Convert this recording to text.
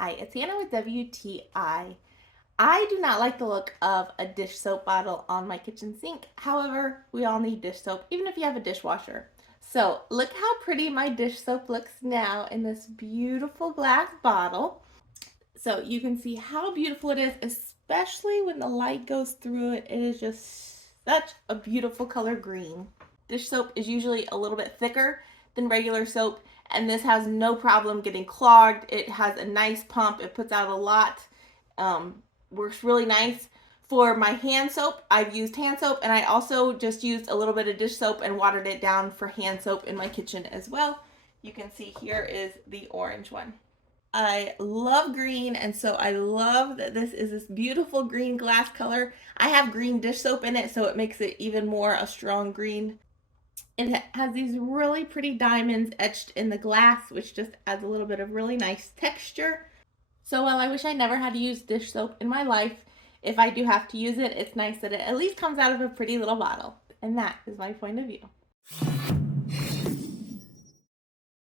Hi, it's Hannah with WTI. I do not like the look of a dish soap bottle on my kitchen sink. However, we all need dish soap, even if you have a dishwasher. So look how pretty my dish soap looks now in this beautiful glass bottle. So you can see how beautiful it is, especially when the light goes through it. It is just such a beautiful color green. Dish soap is usually a little bit thicker than regular soap, and this has no problem getting clogged. It has a nice pump. It puts out a lot. Works really nice. For my hand soap, I've used hand soap, and I also just used a little bit of dish soap and watered it down for hand soap in my kitchen as well. You can see here is the orange one. I love green, and so I love that this is this beautiful green glass color. I have green dish soap in it, so it makes it even more a strong green. It has these really pretty diamonds etched in the glass, which just adds a little bit of really nice texture. So while I wish I never had to use dish soap in my life, if I do have to use it, it's nice that it at least comes out of a pretty little bottle. And that is my point of view.